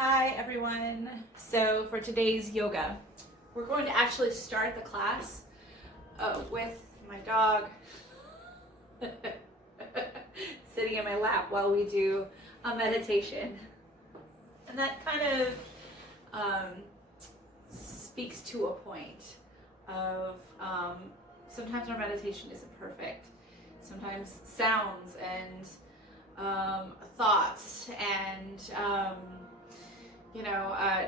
Hi everyone. So for today's yoga, we're going to actually start the class with my dog sitting in my lap while we do a meditation. And that kind of speaks to a point of sometimes our meditation isn't perfect. Sometimes sounds and thoughts and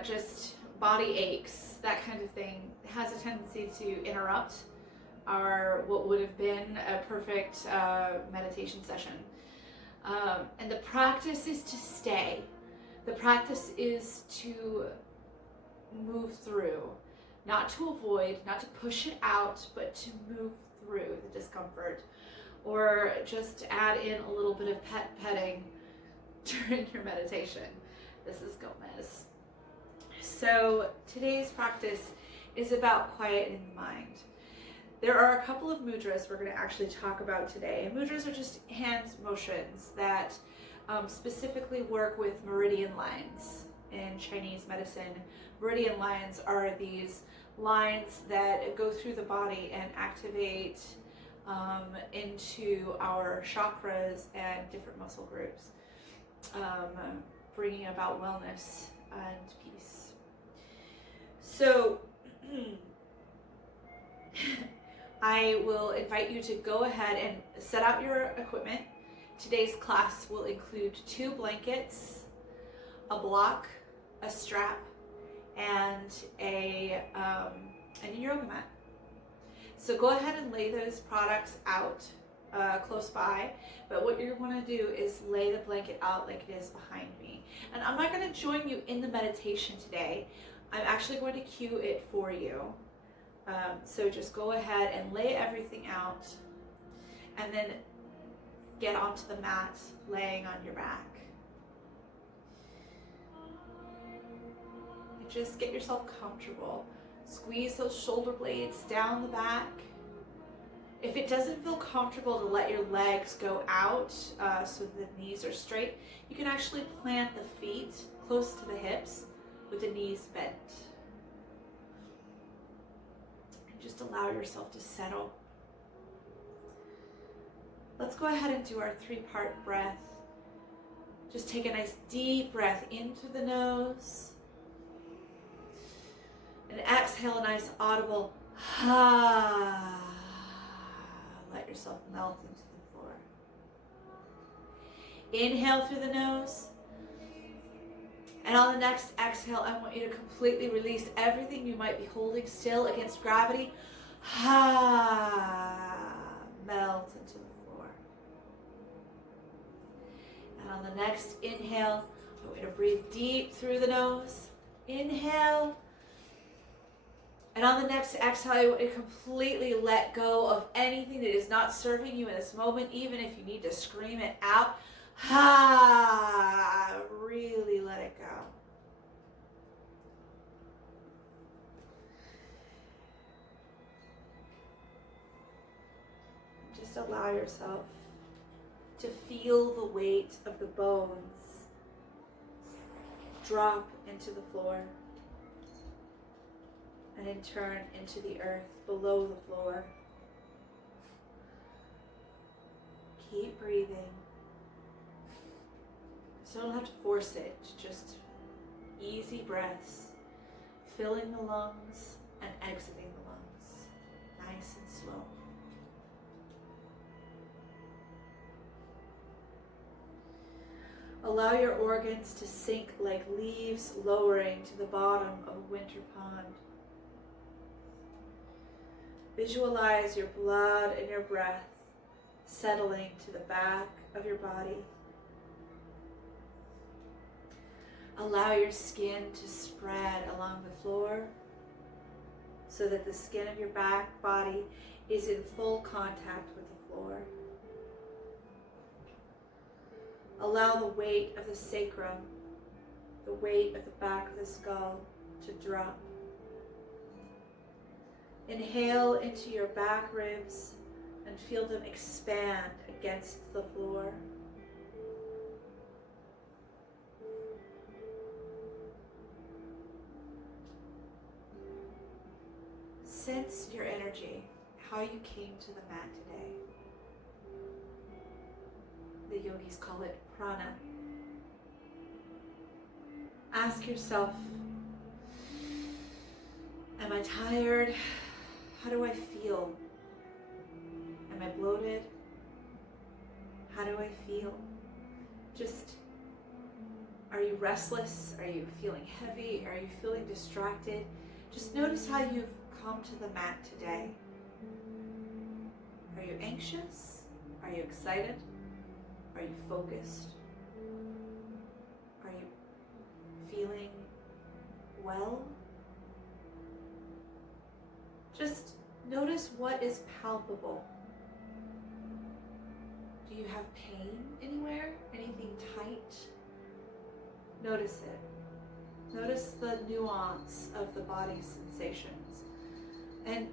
just body aches, that kind of thing, has a tendency to interrupt what would have been a perfect meditation session. And the practice is to stay. The practice is to move through, not to avoid, not to push it out, but to move through the discomfort, or just add in a little bit of petting during your meditation. This is Gomez. So today's practice is about quieting the mind. There are a couple of mudras we're going to actually talk about today. And mudras are just hand motions that specifically work with meridian lines. In Chinese medicine, meridian lines are these lines that go through the body and activate into our chakras and different muscle groups, bringing about wellness and peace. So I will invite you to go ahead and set out your equipment. Today's class will include 2 blankets, a block, a strap, and a yoga mat. So go ahead and lay those products out close by, but what you're going to do is lay the blanket out like it is behind me. And I'm not going to join you in the meditation today. I'm actually going to cue it for you. So just go ahead and lay everything out, and then get onto the mat laying on your back. And just get yourself comfortable. Squeeze those shoulder blades down the back. If it doesn't feel comfortable to let your legs go out so the knees are straight, you can actually plant the feet close to the hips with the knees bent. And just allow yourself to settle. Let's go ahead and do our 3-part breath. Just take a nice deep breath in through the nose. And exhale a nice audible ha. Let yourself melt into the floor. Inhale through the nose. And on the next exhale, I want you to completely release everything you might be holding still against gravity. Ha. Melt into the floor. And on the next inhale, I want you to breathe deep through the nose. Inhale. And on the next exhale, I want you to completely let go of anything that is not serving you in this moment, even if you need to scream it out. Ha! Really let it go. Just allow yourself to feel the weight of the bones drop into the floor, and in turn into the earth below the floor. Keep breathing. So you don't have to force it, just easy breaths, filling the lungs and exiting the lungs, nice and slow. Allow your organs to sink like leaves lowering to the bottom of a winter pond. Visualize your blood and your breath settling to the back of your body. Allow your skin to spread along the floor so that the skin of your back body is in full contact with the floor. Allow the weight of the sacrum, the weight of the back of the skull, to drop. Inhale into your back ribs and feel them expand against the floor. sense your energy, how you came to the mat today. The yogis call it prana. Ask yourself, am I tired? How do I feel? Am I bloated? How do I feel? Just, are you restless? Are you feeling heavy? Are you feeling distracted? Just notice how you've come to the mat today. Are you anxious? Are you excited? Are you focused? Are you feeling well? Just notice what is palpable. Do you have pain anywhere? Anything tight? Notice it. Notice the nuance of the body's sensations. And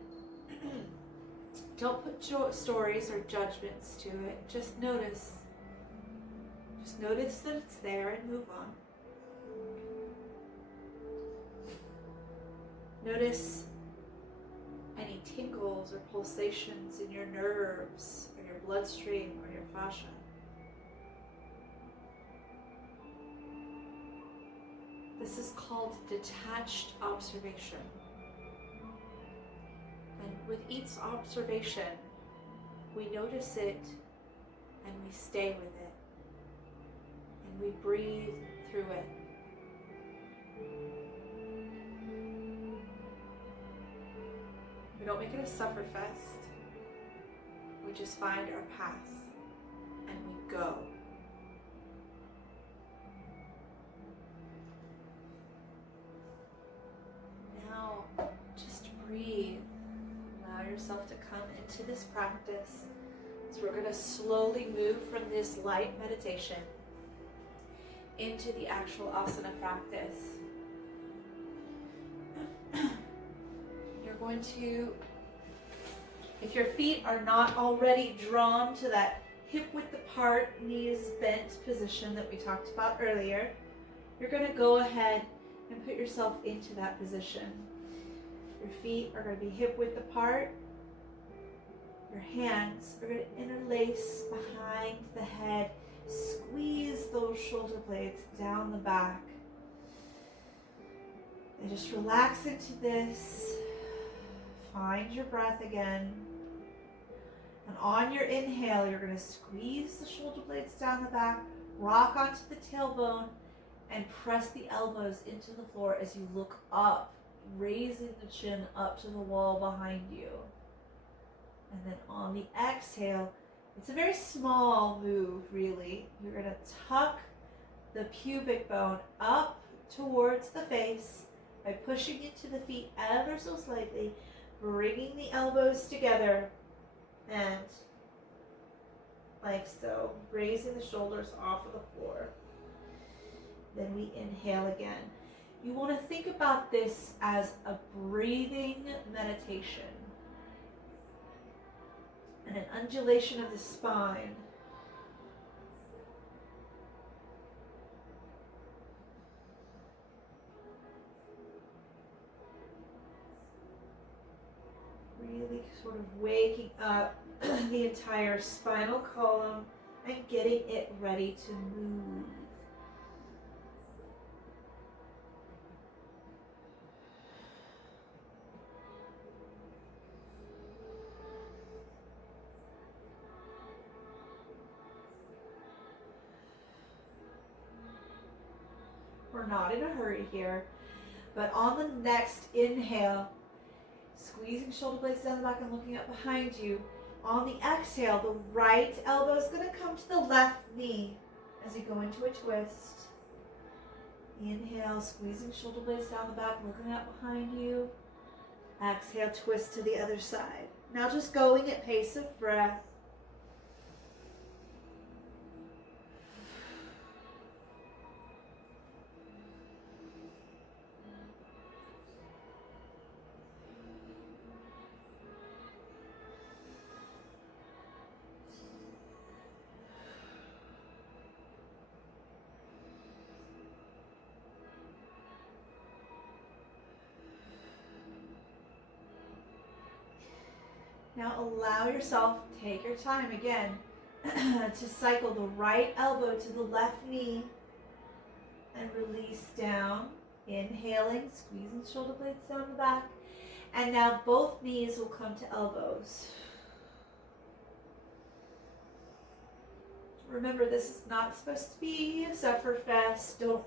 don't put stories or judgments to it. Just notice. Just notice that it's there and move on. Notice any tingles or pulsations in your nerves or your bloodstream or your fascia. This is called detached observation. And with each observation, we notice it and we stay with it. And we breathe through it. We don't make it a sufferfest. We just find our path and we go. Now, just breathe. Allow yourself to come into this practice. So we're going to slowly move from this light meditation into the actual asana practice. You're going to, if your feet are not already drawn to that hip width apart, knees bent position that we talked about earlier, you're going to go ahead and put yourself into that position. Your feet are going to be hip width apart. Your hands are going to interlace behind the head. Squeeze those shoulder blades down the back. And just relax into this. Find your breath again. And on your inhale, you're going to squeeze the shoulder blades down the back, rock onto the tailbone, and press the elbows into the floor as you look up, raising the chin up to the wall behind you. And then on the exhale, it's a very small move, really. You're going to tuck the pubic bone up towards the face by pushing into the feet ever so slightly, bringing the elbows together, and like so, raising the shoulders off of the floor. Then we inhale again. You want to think about this as a breathing meditation and an undulation of the spine. Really sort of waking up the entire spinal column and getting it ready to move. We're not in a hurry here, but on the next inhale, squeezing shoulder blades down the back and looking up behind you. On the exhale, the right elbow is going to come to the left knee as you go into a twist. Inhale, squeezing shoulder blades down the back, looking up behind you. Exhale, twist to the other side. Now just going at pace of breath. Now allow yourself, take your time again, to cycle the right elbow to the left knee and release down. Inhaling, squeezing shoulder blades down the back. And now both knees will come to elbows. Remember, this is not supposed to be a sufferfest. Don't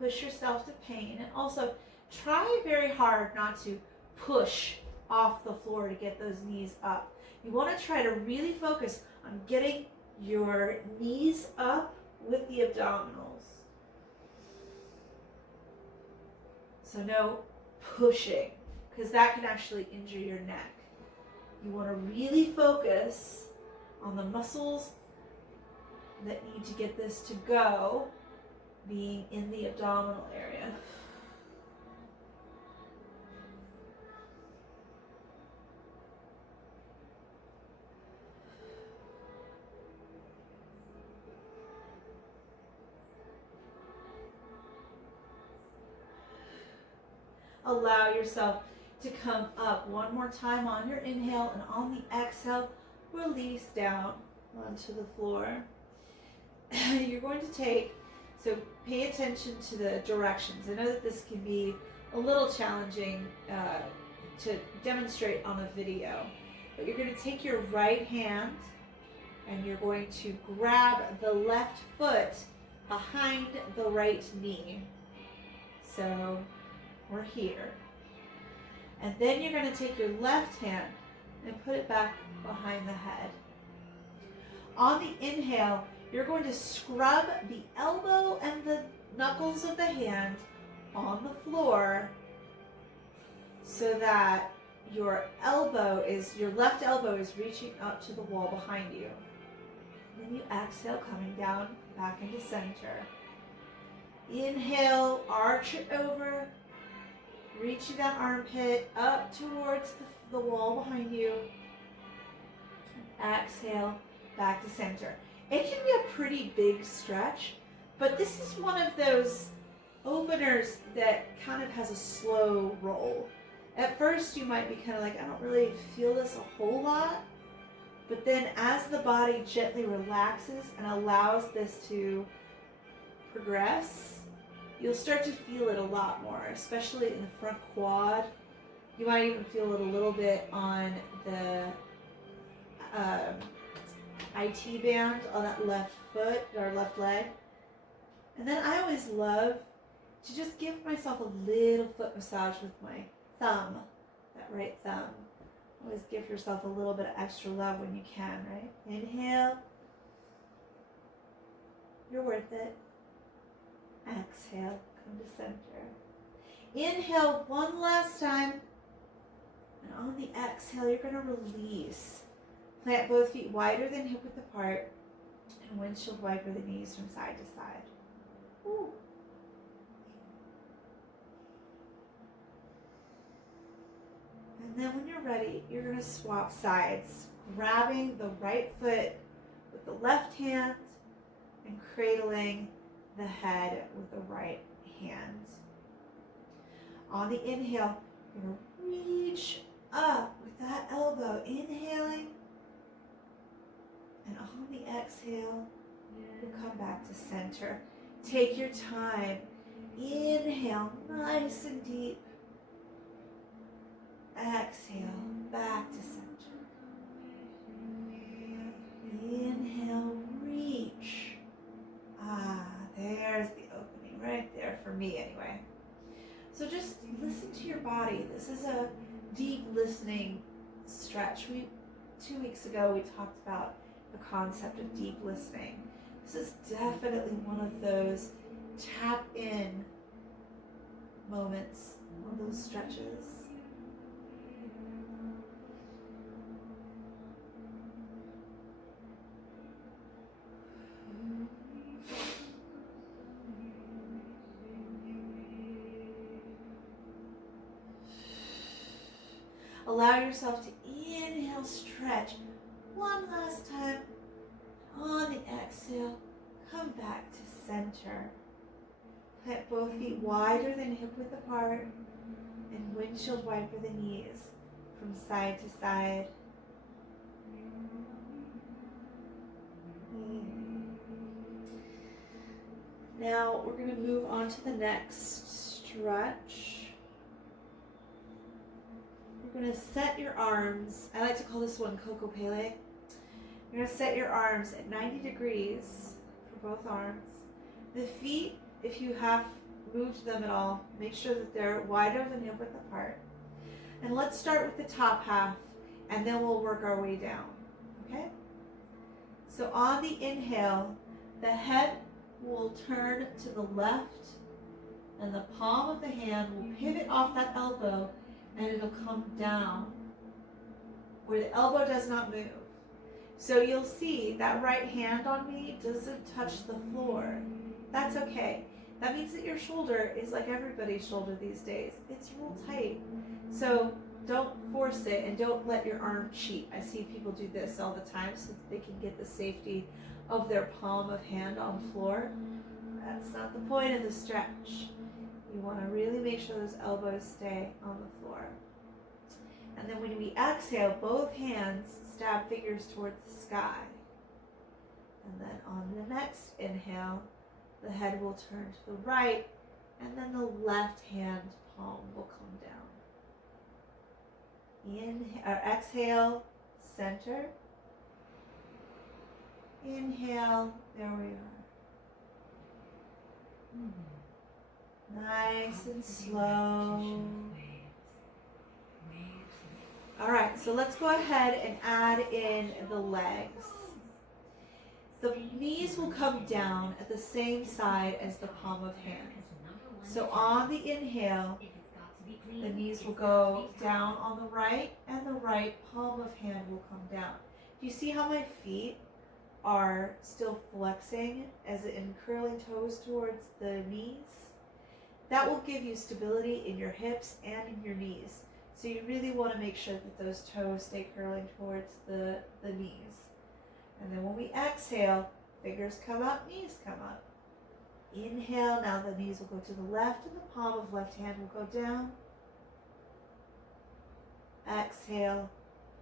push yourself to pain. And also, try very hard not to push off the floor to get those knees up. You want to try to really focus on getting your knees up with the abdominals. So no pushing, because that can actually injure your neck. You want to really focus on the muscles that need to get this to go, being in the abdominal area. Allow yourself to come up one more time on your inhale, and on the exhale, release down onto the floor. You're going to take, so pay attention to the directions. I know that this can be a little challenging to demonstrate on a video, but you're going to take your right hand and you're going to grab the left foot behind the right knee. So we're here. And then you're going to take your left hand and put it back behind the head. On the inhale, you're going to scrub the elbow and the knuckles of the hand on the floor so that your left elbow is reaching up to the wall behind you. And then you exhale, coming down back into center. Inhale, arch it over, reaching that armpit up towards the wall behind you. Exhale, back to center. It can be a pretty big stretch, but this is one of those openers that kind of has a slow roll. At first, you might be kind of like, I don't really feel this a whole lot. But then as the body gently relaxes and allows this to progress, you'll start to feel it a lot more, especially in the front quad. You might even feel it a little bit on the IT band on that left foot or left leg. And then I always love to just give myself a little foot massage with my thumb, that right thumb. Always give yourself a little bit of extra love when you can, right? Inhale. You're worth it. Exhale, come to center. Inhale one last time. And on the exhale, you're going to release. Plant both feet wider than hip width apart. And windshield wiper the knees from side to side. Ooh. And then when you're ready, you're going to swap sides, grabbing the right foot with the left hand and cradling the head with the right hand. On the inhale, you're going to reach up with that elbow, inhaling. And on the exhale, you'll come back to center. Take your time. Inhale, nice and deep. Exhale, back to center. Inhale, reach. There's the opening right there for me anyway. So just listen to your body. This is a deep listening stretch. 2 weeks ago we talked about the concept of deep listening. This is definitely one of those tap in moments, one of those stretches. Allow yourself to inhale, stretch one last time. On the exhale, come back to center. Plant both feet wider than hip width apart and windshield wiper the knees from side to side. Now we're going to move on to the next stretch. You're going to set your arms, I like to call this one Coco Pele. You're going to set your arms at 90 degrees for both arms. The feet, if you have moved them at all, make sure that they're wider than hip width apart. And let's start with the top half, and then we'll work our way down, okay? So on the inhale, the head will turn to the left, and the palm of the hand will pivot off that elbow, and it'll come down where the elbow does not move. So you'll see that right hand on me doesn't touch the floor. That's okay. That means that your shoulder is like everybody's shoulder these days. It's real tight. So don't force it, and don't let your arm cheat. I see people do this all the time so that they can get the safety of their palm of hand on the floor. That's not the point of the stretch. You want to really make sure those elbows stay on the floor. And then when we exhale, both hands stab fingers towards the sky. And then on the next inhale, the head will turn to the right, and then the left hand palm will come down. Exhale, center. Inhale, there we are. Nice and slow. All right, so let's go ahead and add in the legs. The knees will come down at the same side as the palm of hand. So on the inhale, the knees will go down on the right, and the right palm of hand will come down. Do you see how my feet are still flexing as in curling toes towards the knees? That will give you stability in your hips and in your knees. So you really want to make sure that those toes stay curling towards the knees. And then when we exhale, fingers come up, knees come up. Inhale, now the knees will go to the left, and the palm of left hand will go down. Exhale,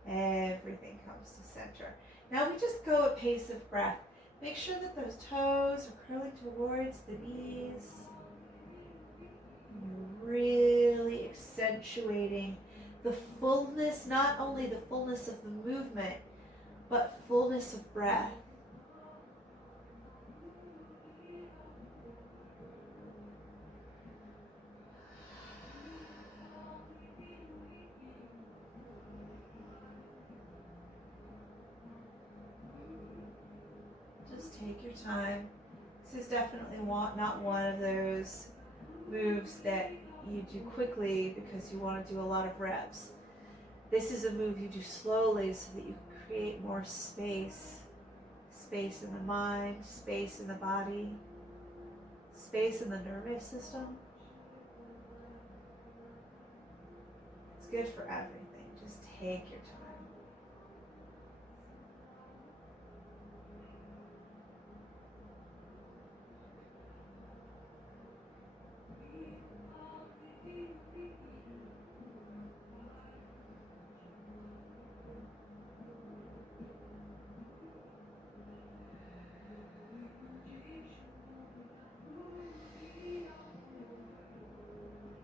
everything comes to center. Now we just go a pace of breath. Make sure that those toes are curling towards the knees. Really accentuating the fullness, not only the fullness of the movement, but fullness of breath. Just take your time. This is definitely not one of those moves that you do quickly because you want to do a lot of reps. This is a move you do slowly so that you create more space. Space in the mind, space in the body, space in the nervous system. It's good for everything. Just take your time.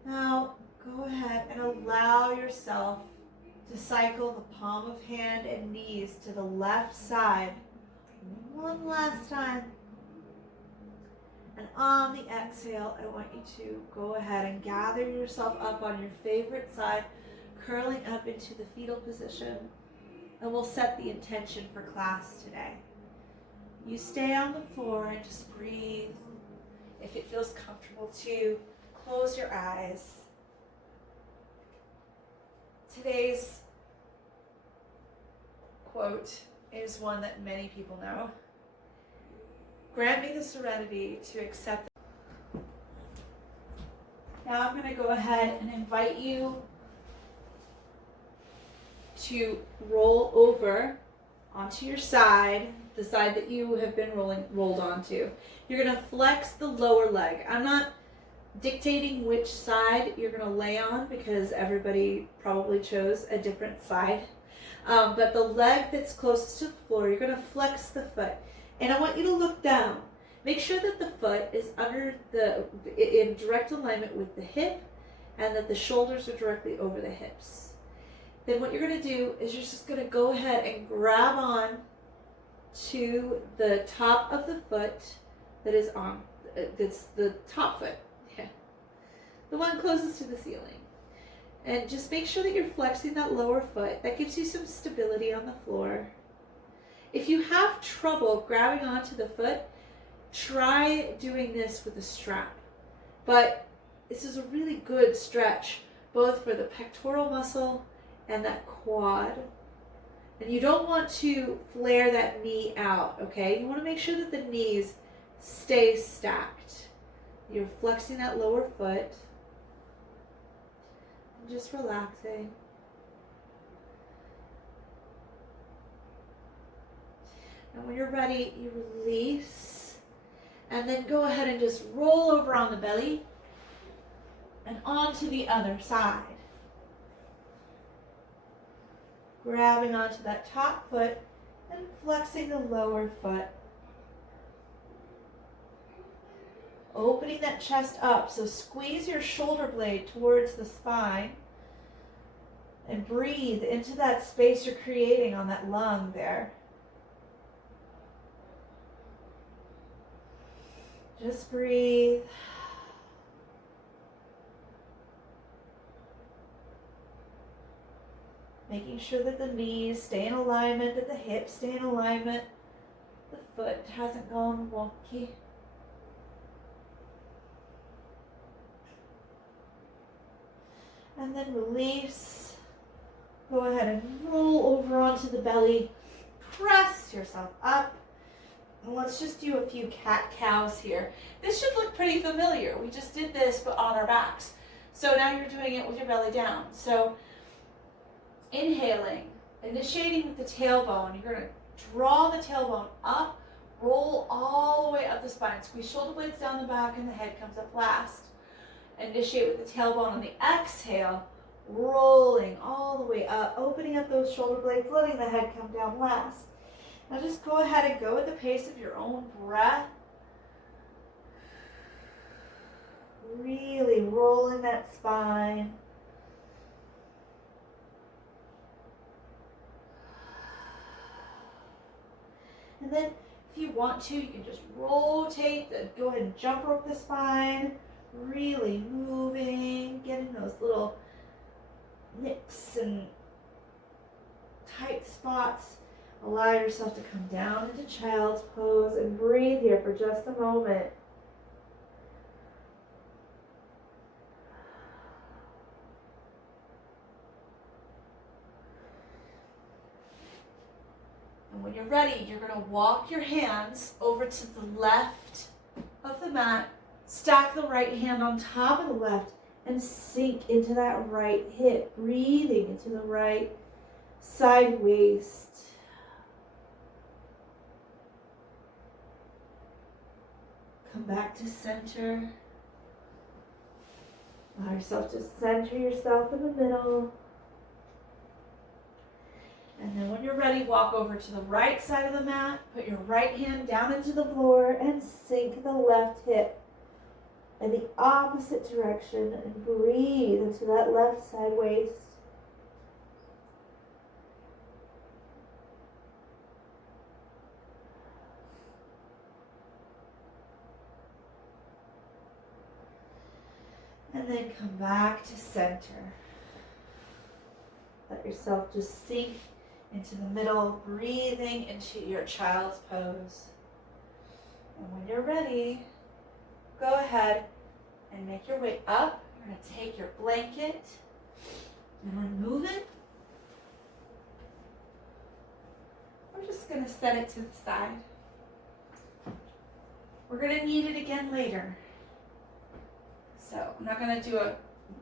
Now, go ahead and allow yourself to cycle the palm of hand and knees to the left side one last time. And on the exhale, I want you to go ahead and gather yourself up on your favorite side, curling up into the fetal position. And we'll set the intention for class today. You stay on the floor and just breathe. If it feels comfortable to close your eyes. Today's quote is one that many people know. Grant me the serenity to accept. Now I'm going to go ahead and invite you to roll over onto your side, the side that you have been rolled onto. You're going to flex the lower leg. I'm not dictating which side you're going to lay on because everybody probably chose a different side. But the leg that's closest to the floor, you're going to flex the foot. And I want you to look down. Make sure that the foot is in direct alignment with the hip and that the shoulders are directly over the hips. Then what you're going to do is you're just going to go ahead and grab on to the top of the foot that is on, that's the top foot. Yeah. The one closest to the ceiling. And just make sure that you're flexing that lower foot. That gives you some stability on the floor. If you have trouble grabbing onto the foot, try doing this with a strap. But this is a really good stretch, both for the pectoral muscle and that quad. And you don't want to flare that knee out, okay? You want to make sure that the knees stay stacked. You're flexing that lower foot. And just relaxing. And when you're ready, you release. And then go ahead and just roll over on the belly and onto the other side. Grabbing onto that top foot and flexing the lower foot. Opening that chest up, so squeeze your shoulder blade towards the spine and breathe into that space you're creating on that lung there. Just breathe. Making sure that the knees stay in alignment, that the hips stay in alignment, the foot hasn't gone wonky. And then release. Go ahead and roll over onto the belly. Press yourself up. And let's just do a few cat-cows here. This should look pretty familiar. We just did this, but on our backs. So now you're doing it with your belly down. So inhaling, initiating with the tailbone. You're going to draw the tailbone up, roll all the way up the spine. Squeeze shoulder blades down the back and the head comes up last. Initiate with the tailbone on the exhale, rolling all the way up, opening up those shoulder blades, letting the head come down last. Now just go ahead and go at the pace of your own breath. Really rolling that spine. And then if you want to, you can just rotate, go ahead and jump rope the spine. Really moving, getting those little nicks and tight spots. Allow yourself to come down into child's pose and breathe here for just a moment. And when you're ready, you're going to walk your hands over to the left of the mat. Stack the right hand on top of the left and sink into that right hip, breathing into the right side waist. Come back to center. Allow yourself to center yourself in the middle. And then when you're ready, walk over to the right side of the mat, put your right hand down into the floor and sink the left hip in the opposite direction and breathe into that left side waist. And then come back to center. Let yourself just sink into the middle, breathing into your child's pose. And when you're ready, go ahead and make your way up. You're going to take your blanket and remove it. We're just going to set it to the side. We're going to need it again later. So I'm not going to do a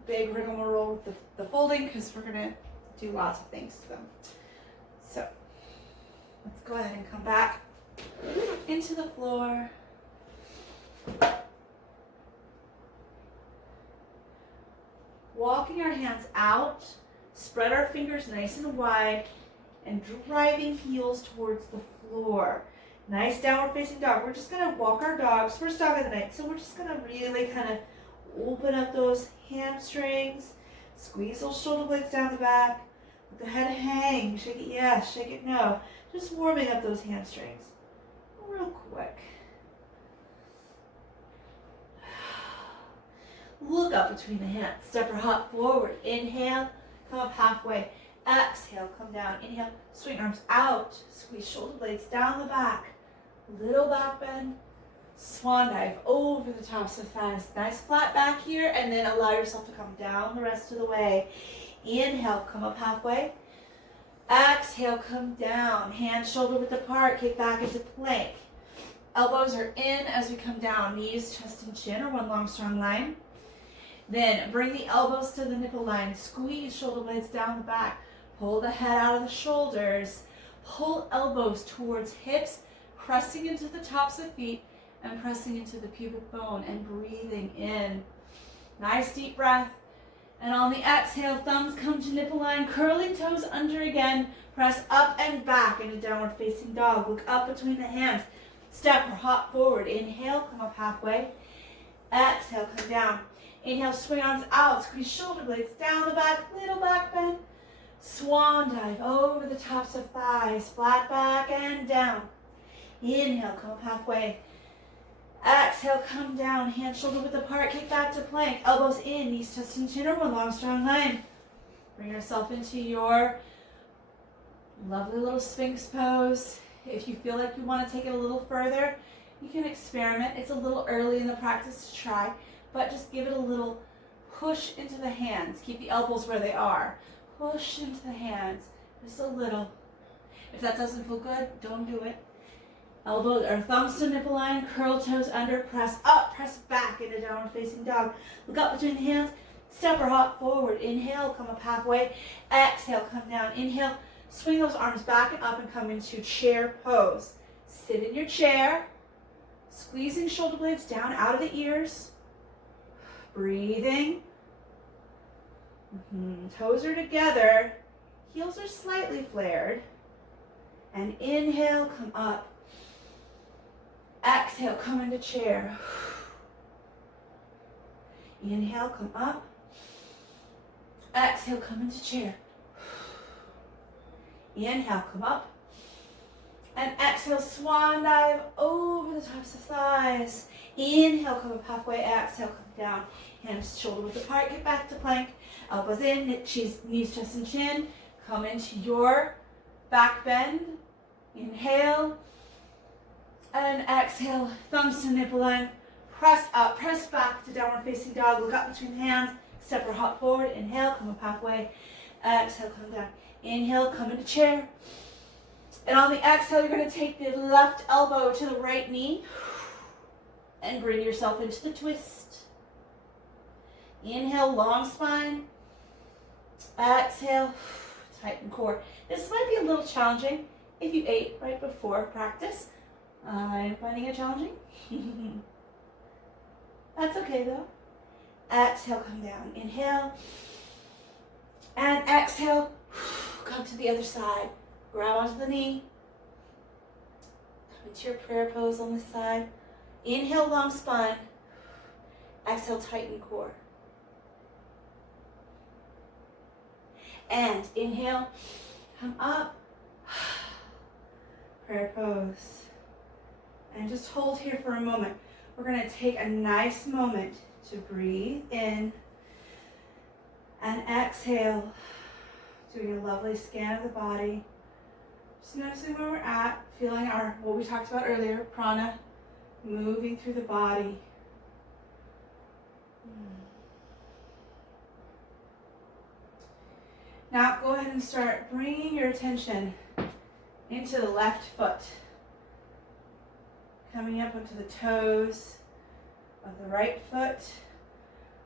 big rigmarole with the folding because we're going to do lots of things to them. So let's go ahead and come back into the floor. walking our hands out, spread our fingers nice and wide, and driving heels towards the floor. Nice downward facing dog. We're just gonna walk our dogs, first dog of the night. So we're just gonna really kind of open up those hamstrings, squeeze those shoulder blades down the back, let the head hang, shake it yes, shake it no. Just warming up those hamstrings real quick. Look up between the hands, step or hop forward. Inhale, come up halfway. Exhale, come down. Inhale, swing arms out, squeeze shoulder blades down the back. Little back bend, swan dive over the tops of thighs. Nice flat back here, and then allow yourself to come down the rest of the way. Inhale, come up halfway. Exhale, come down. Hands shoulder width apart, kick back into plank. Elbows are in as we come down. Knees, chest, and chin are one long strong line. Then bring the elbows to the nipple line. Squeeze shoulder blades down the back. Pull the head out of the shoulders. Pull elbows towards hips, pressing into the tops of feet and pressing into the pubic bone and breathing in. Nice deep breath. And on the exhale, thumbs come to nipple line, curling toes under again. Press up and back into downward facing dog. Look up between the hands. Step or hop forward. Inhale, come up halfway. Exhale, come down. Inhale, swing arms out. Squeeze shoulder blades down the back. Little back bend. Swan dive over the tops of thighs. Flat back and down. Inhale, come up halfway. Exhale, come down. Hands shoulder width apart. Kick back to plank. Elbows in. Knees, chest, and chin are one long strong line. Bring yourself into your lovely little Sphinx pose. If you feel like you want to take it a little further, you can experiment. It's a little early in the practice to try, but just give it a little push into the hands. Keep the elbows where they are. Push into the hands, just a little. If that doesn't feel good, don't do it. Elbows or thumbs to nipple line, curl toes under, press up, press back into downward facing dog. Look up between the hands, step or hop forward. Inhale, come up halfway. Exhale, come down. Inhale, swing those arms back and up and come into chair pose. Sit in your chair, squeezing shoulder blades down out of the ears. Breathing. Toes are together, heels are slightly flared. And inhale, come up. Exhale, come into chair. Inhale, come up. Exhale, come into chair. Inhale, come up. And exhale, swan dive over the tops of thighs. Inhale, come up halfway. Exhale, come down. Hands shoulder width apart, get back to plank. Elbows in, knees, chest, and chin. Come into your back bend. Inhale. And exhale, thumbs to nipple line. Press up, press back to downward facing dog. Look up between the hands. Step or hop forward. Inhale, come up halfway. Exhale, come down. Inhale, come into chair. And on the exhale, you're going to take the left elbow to the right knee and bring yourself into the twist. Inhale, long spine. Exhale, tighten core. This might be a little challenging if you ate right before practice. I'm finding it challenging. That's okay though. Exhale, come down. Inhale. And exhale, come to the other side. Grab onto the knee. Come into your prayer pose on this side. Inhale, long spine. Exhale, tighten core. And inhale, come up. Prayer pose. And just hold here for a moment. We're going to take a nice moment to breathe in and exhale. Doing a lovely scan of the body. Just noticing where we're at, feeling our, what we talked about earlier, prana, moving through the body. Now go ahead and start bringing your attention into the left foot. Coming up onto the toes of the right foot.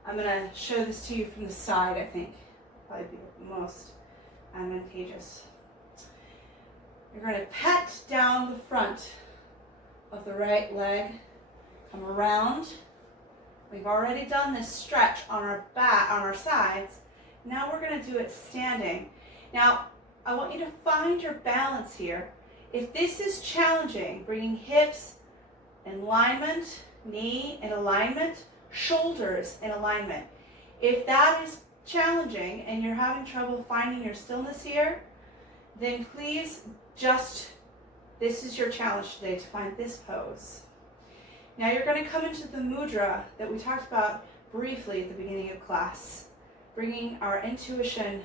I'm going to show this to you from the side, I think. Probably be the most advantageous. You're going to pet down the front of the right leg. Come around. We've already done this stretch on our back, on our sides. Now we're going to do it standing. Now, I want you to find your balance here. If this is challenging, bringing hips in alignment, knee in alignment, shoulders in alignment. If that is challenging and you're having trouble finding your stillness here, then please this is your challenge today, to find this pose. Now you're going to come into the mudra that we talked about briefly at the beginning of class, bringing our intuition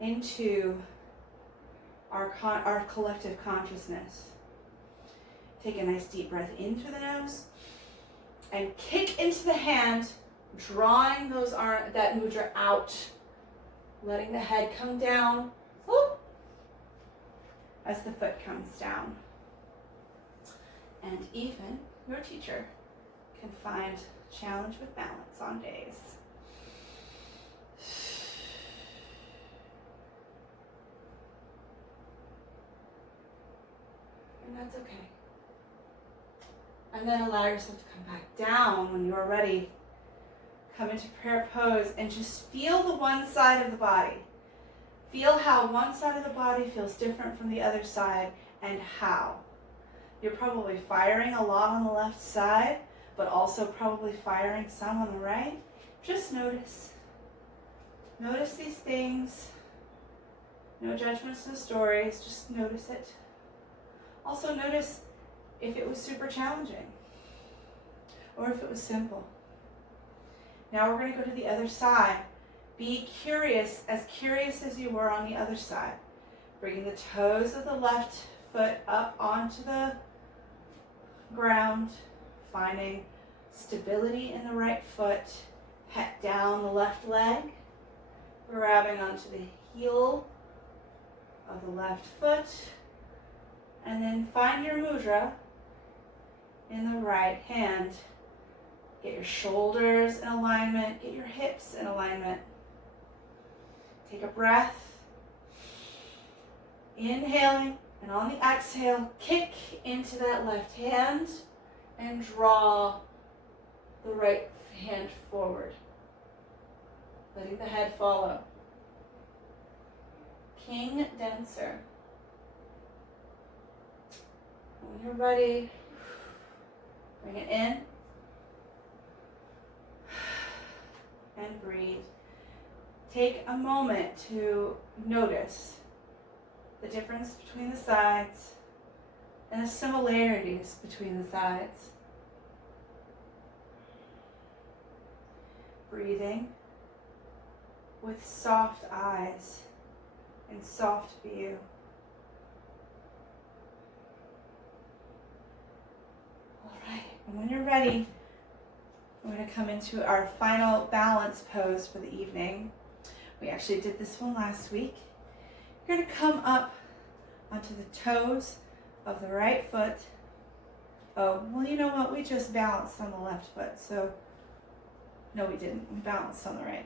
into our collective consciousness. Take a nice deep breath in through the nose and kick into the hand, drawing that mudra out, letting the head come down whoop, as the foot comes down. And even your teacher can find challenge with balance on days. And that's okay. And then allow yourself to come back down when you are ready. Come into prayer pose and just feel the one side of the body. Feel how one side of the body feels different from the other side, and how. You're probably firing a lot on the left side, but also probably firing some on the right. Just notice. Notice these things. No judgments, no stories, just notice it. Also notice if it was super challenging or if it was simple. Now we're going to go to the other side. Be curious as you were on the other side. Bringing the toes of the left foot up onto the ground, finding stability in the right foot, pet down the left leg, grabbing onto the heel of the left foot, and then find your mudra in the right hand. Get your shoulders in alignment, get your hips in alignment. Take a breath, inhaling, and on the exhale, kick into that left hand and draw the right hand forward, letting the head follow. King Dancer. When you're ready, bring it in and breathe. Take a moment to notice the difference between the sides and the similarities between the sides. Breathing with soft eyes and soft view. All right, and when you're ready, we're going to come into our final balance pose for the evening. We actually did this one last week. You're going to come up onto the toes of the right foot. Oh, well, you know what? We just balanced on the left foot, so no, we didn't. We balanced on the right.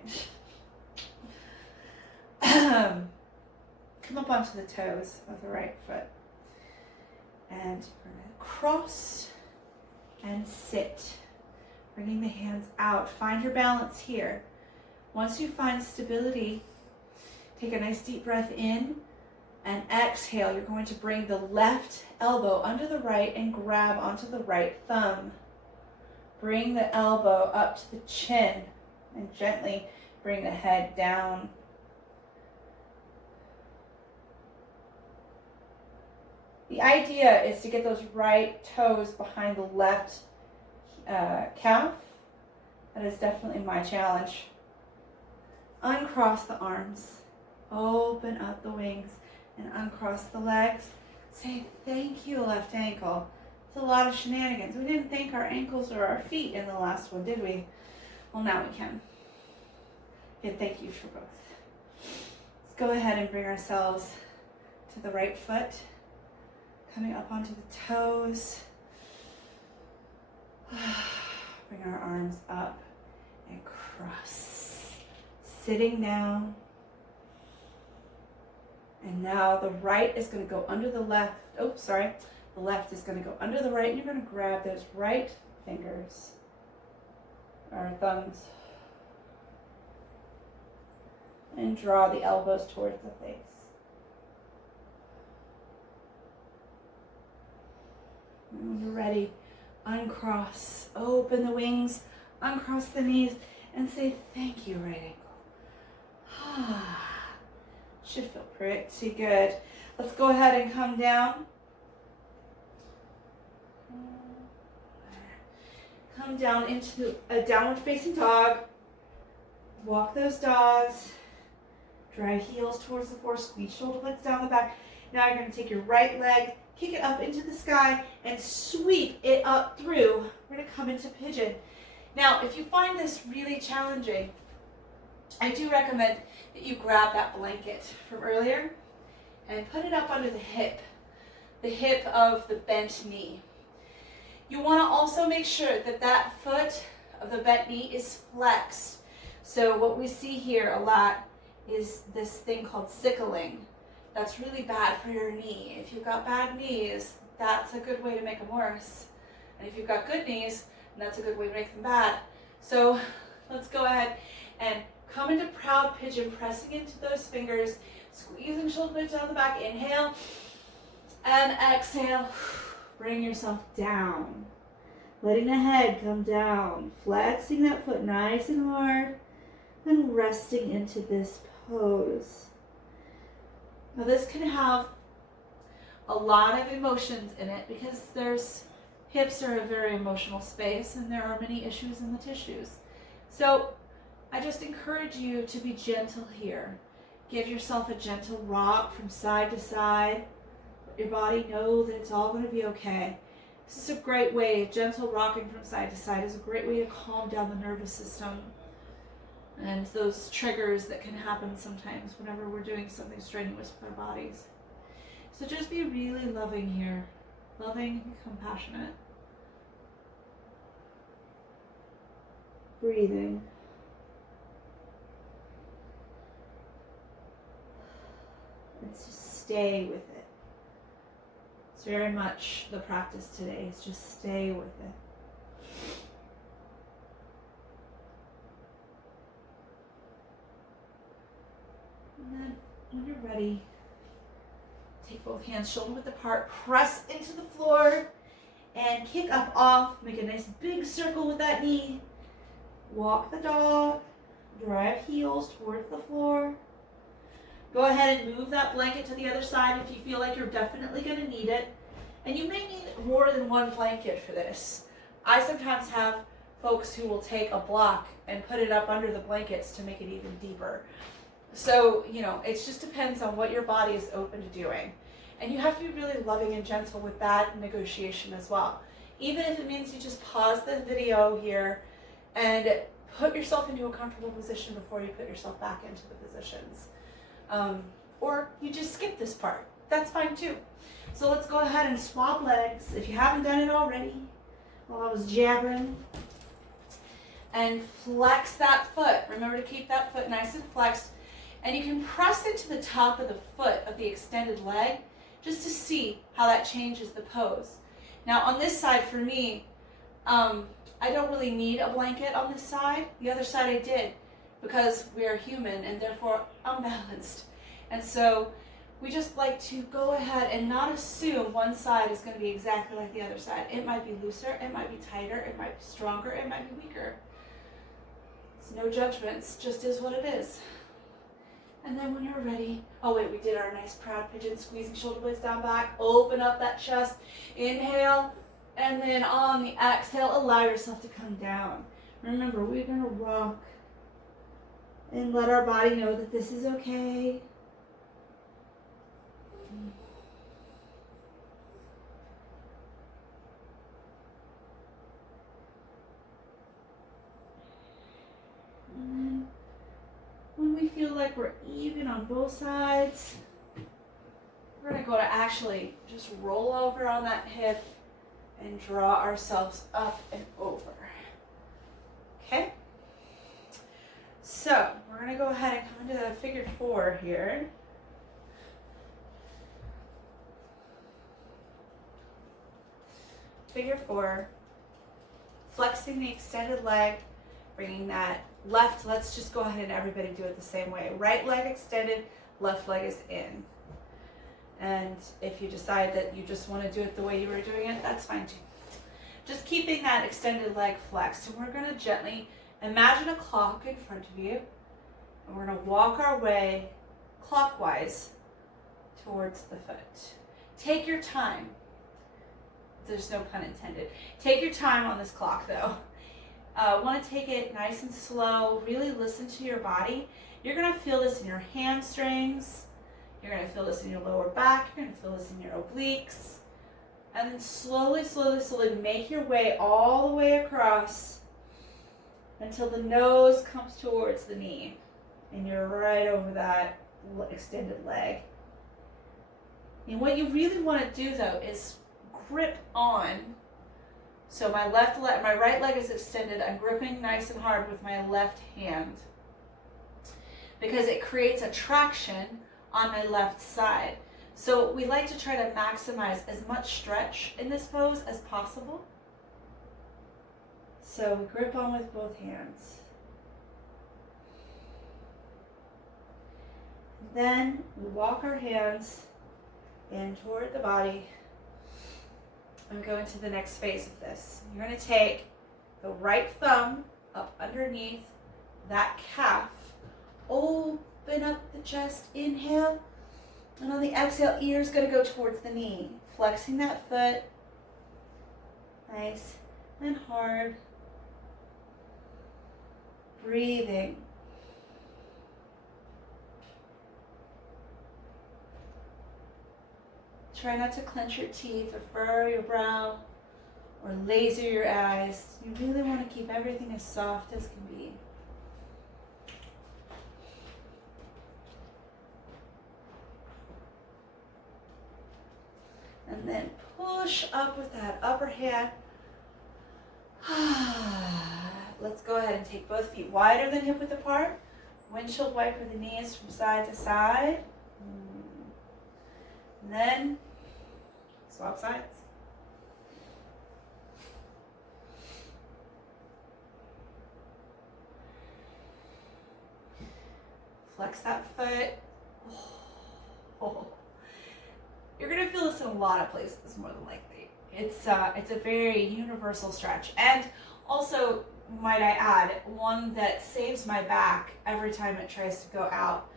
Come up onto the toes of the right foot. And we're going to cross and sit, bringing the hands out. Find your balance here. Once you find stability, take a nice deep breath in and exhale. You're going to bring the left elbow under the right and grab onto the right thumb. Bring the elbow up to the chin and gently bring the head down. The idea is to get those right toes behind the left calf. That is definitely my challenge. Uncross the arms, open up the wings, and uncross the legs. Say thank you, left ankle. It's a lot of shenanigans. We didn't thank our ankles or our feet in the last one, did we? Well, now we can. Good, thank you for both. Let's go ahead and bring ourselves to the right foot, coming up onto the toes. Bring our arms up and cross. Sitting down. And now the right is going to go under the left. Oh, sorry. The left is going to go under the right, and you're going to grab those right fingers, or thumbs. And draw the elbows towards the face. And when you're ready, uncross, open the wings, uncross the knees, and say thank you, right ankle. Should feel pretty good. Let's go ahead and come down. Come down into a downward facing dog. Walk those dogs. Drive heels towards the floor. Squeeze shoulder blades down the back. Now you're going to take your right leg, kick it up into the sky, and sweep it up through. We're going to come into pigeon. Now, if you find this really challenging, I do recommend that you grab that blanket from earlier and put it up under the hip of the bent knee. You want to also make sure that that foot of the bent knee is flexed. So what we see here a lot is this thing called sickling. That's really bad for your knee. If you've got bad knees, that's a good way to make them worse. And if you've got good knees, that's a good way to make them bad. So let's go ahead and come into proud pigeon, pressing into those fingers, squeezing shoulder blades down the back. Inhale and exhale. Bring yourself down. Letting the head come down. Flexing that foot nice and hard. And resting into this pose. Now this can have a lot of emotions in it because hips are a very emotional space and there are many issues in the tissues. So I just encourage you to be gentle here. Give yourself a gentle rock from side to side. Let your body know that it's all going to be okay. This is a great way, gentle rocking from side to side is a great way to calm down the nervous system and those triggers that can happen sometimes whenever we're doing something strenuous with our bodies. So just be really loving here. Loving, compassionate. Breathing. Let's just stay with it. It's very much the practice today, is just stay with it. And then when you're ready, take both hands shoulder width apart, press into the floor, and kick up off. Make a nice big circle with that knee. Walk the dog, drive heels towards the floor. Go ahead and move that blanket to the other side if you feel like you're definitely going to need it. And you may need more than one blanket for this. I sometimes have folks who will take a block and put it up under the blankets to make it even deeper. So, it just depends on what your body is open to doing. And you have to be really loving and gentle with that negotiation as well. Even if it means you just pause the video here and put yourself into a comfortable position before you put yourself back into the positions. Or you just skip this part. That's fine too. So let's go ahead and swap legs if you haven't done it already while I was jabbering. And flex that foot. Remember to keep that foot nice and flexed. And you can press into the top of the foot of the extended leg just to see how that changes the pose. Now on this side for me, I don't really need a blanket on this side. The other side I did because we are human and therefore unbalanced. And so we just like to go ahead and not assume one side is going to be exactly like the other side. It might be looser, it might be tighter, it might be stronger, it might be weaker. It's no judgments, just is what it is. And then when you're ready, oh wait, we did our nice proud pigeon, squeezing shoulder blades down back, open up that chest, inhale, and then on the exhale, allow yourself to come down. Remember, we're gonna rock and let our body know that this is okay. And then when we feel like we're even on both sides, we're going to go to actually just roll over on that hip and draw ourselves up and over. Okay? So, we're going to go ahead and come into the figure four here. Figure four, flexing the extended leg, bringing that Left, let's just go ahead and everybody do it the same way. Right leg extended, left leg is in. And if you decide that you just want to do it the way you were doing it, that's fine too. Just keeping that extended leg flexed. And we're going to gently imagine a clock in front of you. And we're going to walk our way clockwise towards the foot. Take your time. There's no pun intended. Take your time on this clock though. Want to take it nice and slow. Really listen to your body. You're going to feel this in your hamstrings. You're going to feel this in your lower back. You're going to feel this in your obliques. And then slowly, slowly, slowly make your way all the way across until the nose comes towards the knee. And you're right over that extended leg. And what you really want to do though is grip on. So my right leg is extended. I'm gripping nice and hard with my left hand because it creates a traction on my left side. So we like to try to maximize as much stretch in this pose as possible. So we grip on with both hands. Then we walk our hands in toward the body. And go into the next phase of this. You're going to take the right thumb up underneath that calf. Open up the chest. Inhale. And on the exhale, ear's going to go towards the knee. Flexing that foot. Nice and hard. Breathing. Try not to clench your teeth or furrow your brow or laser your eyes. You really want to keep everything as soft as can be. And then push up with that upper hand. Let's go ahead and take both feet wider than hip width apart. Windshield wiper the knees from side to side. And then swap sides. Flex that foot. Oh. You're going to feel this in a lot of places, more than likely. It's a very universal stretch. And also, might I add, one that saves my back every time it tries to go out.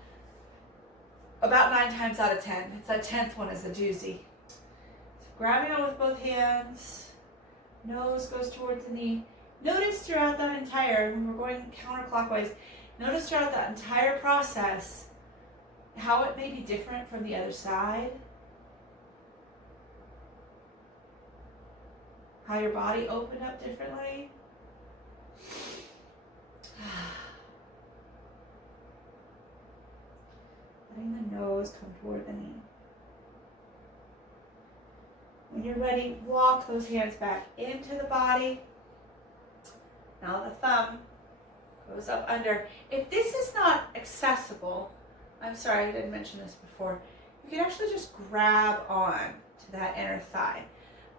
About 9 times out of 10. It's that 10th one is a doozy. So grabbing on with both hands. Nose goes towards the knee. Notice throughout that entire, when we're going counterclockwise, notice throughout that entire process how it may be different from the other side. How your body opened up differently. Letting the nose come toward the knee. When you're ready, walk those hands back into the body. Now the thumb goes up under. If this is not accessible, I'm sorry I didn't mention this before, you can actually just grab on to that inner thigh.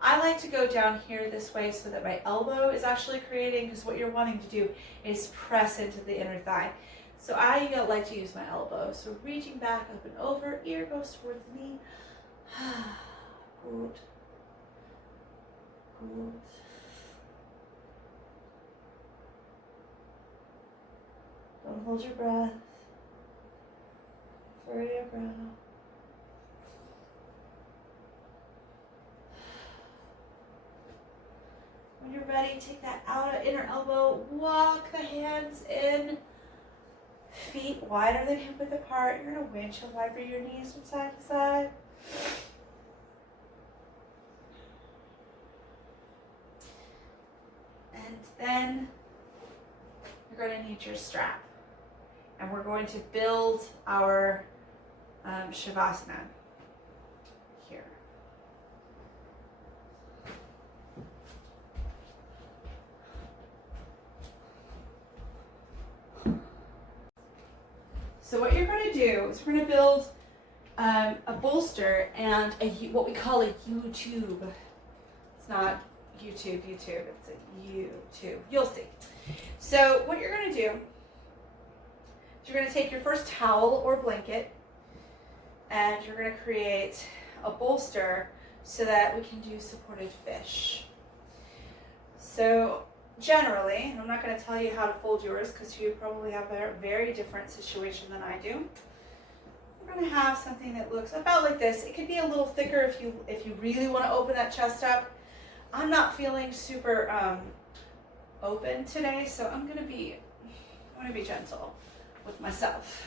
I like to go down here this way so that my elbow is actually creating, because what you're wanting to do is press into the inner thigh. So I like to use my elbow. So reaching back up and over, ear goes towards the knee. Good. Good. Don't hold your breath. Furrow your brow. When you're ready, take that outer inner elbow, walk the hands in, feet wider than hip width apart. You're going to windshield wiper your knees from side to side. And then you're going to need your strap. And we're going to build our Shavasana here. So what you're going to do is we're going to build a bolster and what we call a U-tube. It's not YouTube, it's a U-tube. You'll see. So what you're going to do you're going to take your first towel or blanket and you're going to create a bolster so that we can do supported fish. So generally, and I'm not going to tell you how to fold yours because you probably have a very different situation than I do. We're going to have something that looks about like this. It could be a little thicker if you really want to open that chest up. I'm not feeling super open today, so I'm going to be gentle with myself.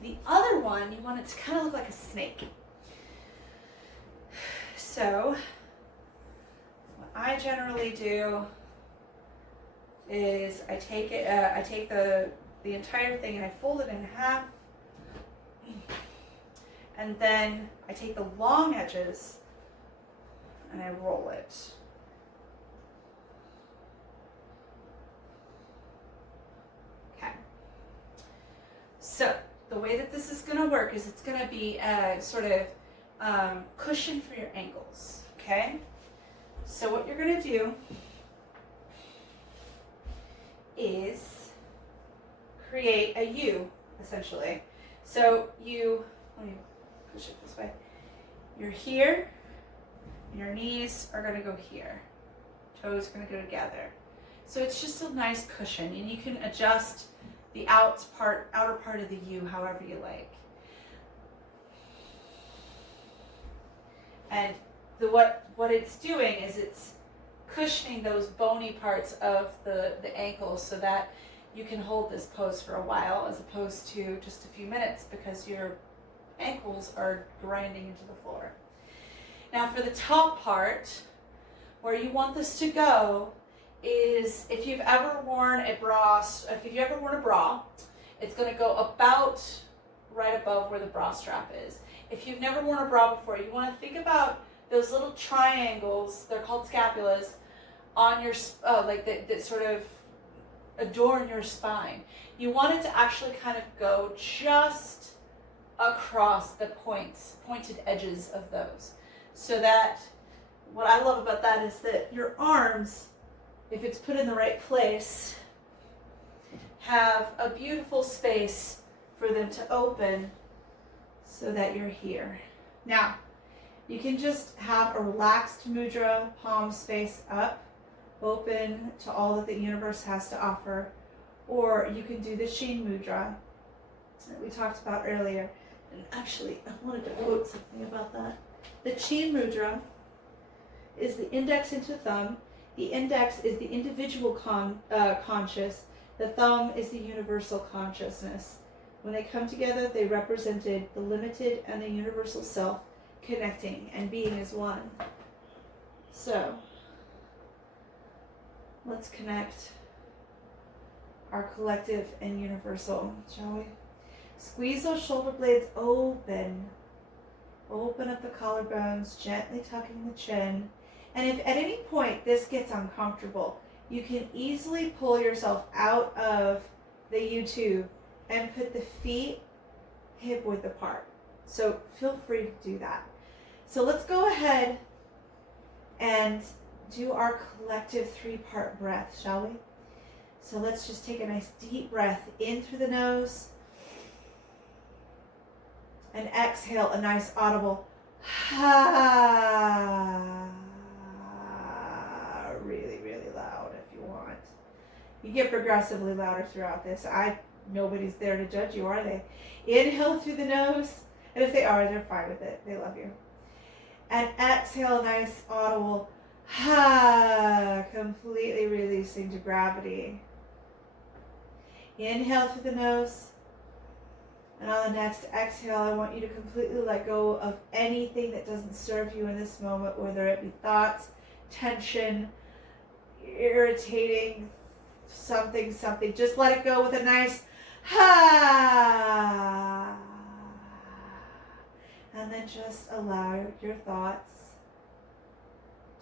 The other one, you want it to kind of look like a snake. So what I generally do is I take the entire thing and I fold it in half, and then I take the long edges and I roll it. Okay. So the way that this is going to work is it's going to be a sort of cushion for your ankles. Okay. So what you're going to do is create a U, essentially. So let me push it this way. You're here. Your knees are going to go here. Toes are going to go together. So it's just a nice cushion, and you can adjust the outer part of the U however you like. And what it's doing is it's cushioning those bony parts of the ankles so that you can hold this pose for a while as opposed to just a few minutes because your ankles are grinding into the floor. Now for the top part, where you want this to go is if you've ever worn a bra, it's going to go about right above where the bra strap is. If you've never worn a bra before, you want to think about those little triangles, they're called scapulas, on your, that sort of adorn your spine. You want it to actually kind of go just across the pointed edges of those. So that, what I love about that is that your arms, if it's put in the right place, have a beautiful space for them to open so that you're here. Now, you can just have a relaxed mudra, palms face up, open to all that the universe has to offer, or you can do the Sheen mudra that we talked about earlier. And actually, I wanted to quote something about that. The Sheen mudra is the index into thumb. The index is the individual conscious. The thumb is the universal consciousness. When they come together, they represented the limited and the universal self connecting and being as one. So, let's connect our collective and universal, shall we? Squeeze those shoulder blades open. Open up the collarbones, gently tucking the chin. And if at any point this gets uncomfortable, you can easily pull yourself out of the U2 and put the feet hip width apart. So feel free to do that. So let's go ahead and do our collective 3-part breath, shall we? So let's just take a nice deep breath in through the nose and exhale a nice audible ha. Really, really loud if you want. You get progressively louder throughout this. Nobody's there to judge you, are they? Inhale through the nose, and if they are, they're fine with it. They love you. And exhale a nice audible ha, completely releasing to gravity. Inhale through the nose. And on the next exhale, I want you to completely let go of anything that doesn't serve you in this moment, whether it be thoughts, tension, irritating, something. Just let it go with a nice ha. And then just allow your thoughts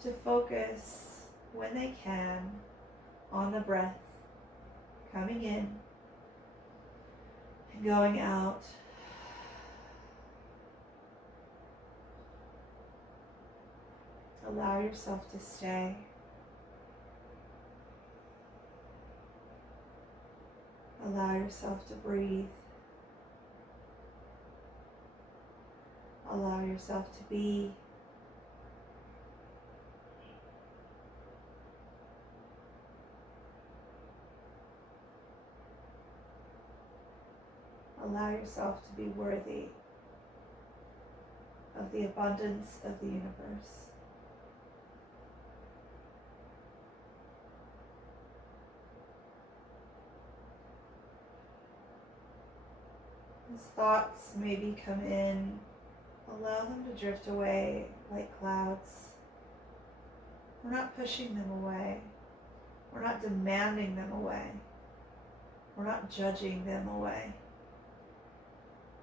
to focus when they can on the breath coming in and going out. Allow yourself to stay. Allow yourself to breathe. Allow yourself to be. Allow yourself to be worthy of the abundance of the universe. As thoughts maybe come in, allow them to drift away like clouds. We're not pushing them away. We're not demanding them away. We're not judging them away.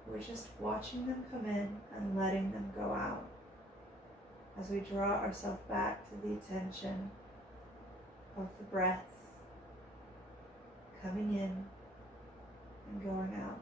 We're just watching them come in and letting them go out as we draw ourselves back to the attention of the breath coming in and going out.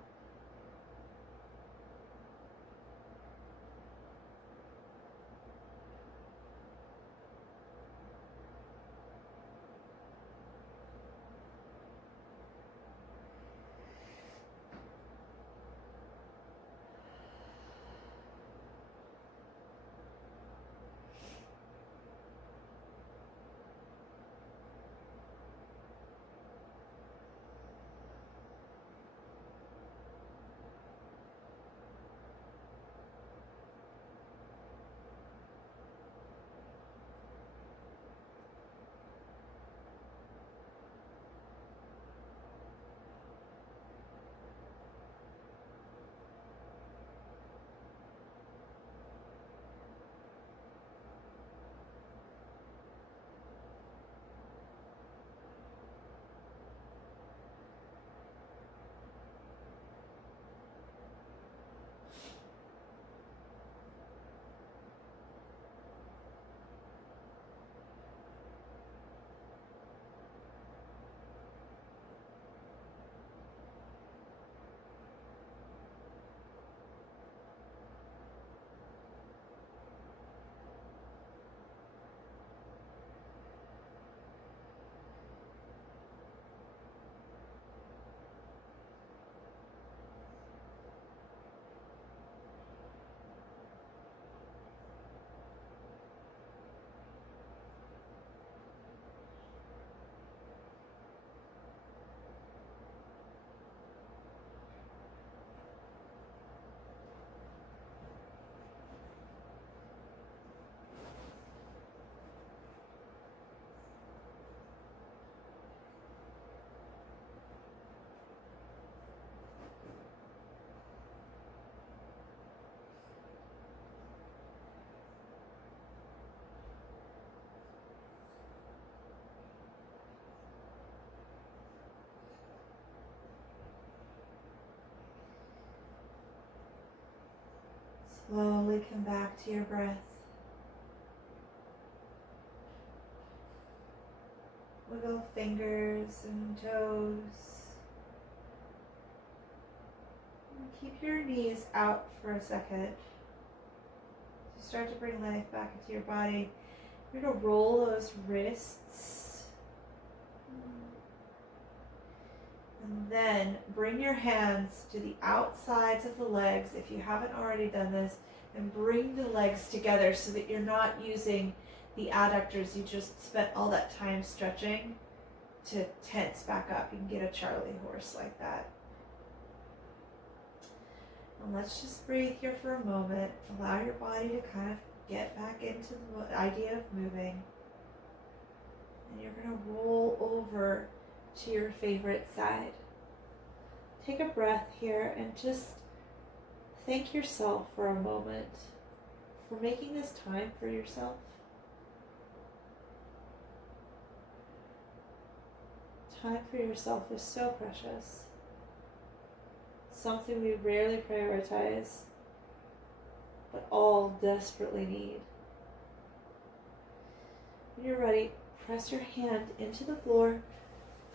Slowly come back to your breath. Wiggle fingers and toes. And keep your knees out for a second. So start to bring life back into your body. You're going to roll those wrists. And then bring your hands to the outsides of the legs if you haven't already done this, and bring the legs together so that you're not using the adductors you just spent all that time stretching to tense back up. You can get a Charlie horse like that. And let's just breathe here for a moment. Allow your body to kind of get back into the idea of moving. And you're going to roll over to your favorite side. Take a breath here and just thank yourself for a moment for making this time for yourself. Time for yourself is so precious. Something we rarely prioritize, but all desperately need. When you're ready, press your hand into the floor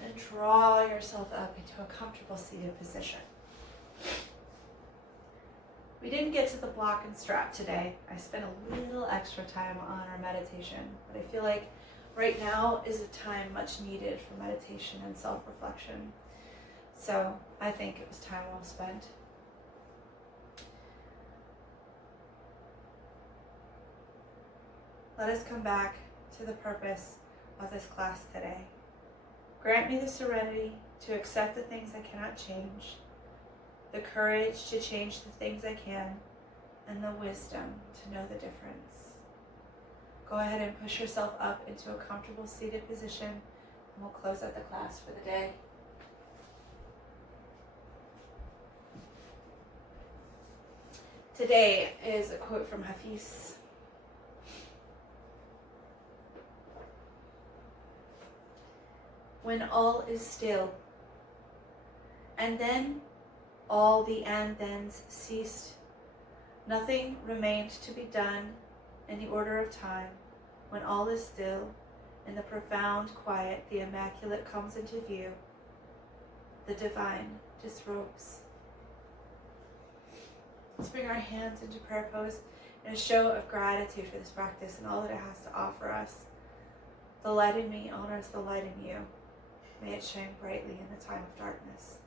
and draw yourself up into a comfortable seated position. We didn't get to the block and strap today. I spent a little extra time on our meditation, but I feel like right now is a time much needed for meditation and self-reflection. So I think it was time well spent. Let us come back to the purpose of this class today. Grant me the serenity to accept the things I cannot change, the courage to change the things I can, and the wisdom to know the difference. Go ahead and push yourself up into a comfortable seated position, and we'll close out the class for the day. Today is a quote from Hafiz. When all is still, and then all the and-thens ceased, nothing remained to be done in the order of time. When all is still, in the profound quiet, the immaculate comes into view, the divine disrobes. Let's bring our hands into prayer pose in a show of gratitude for this practice and all that it has to offer us. The light in me honors the light in you. May it shine brightly in the time of darkness.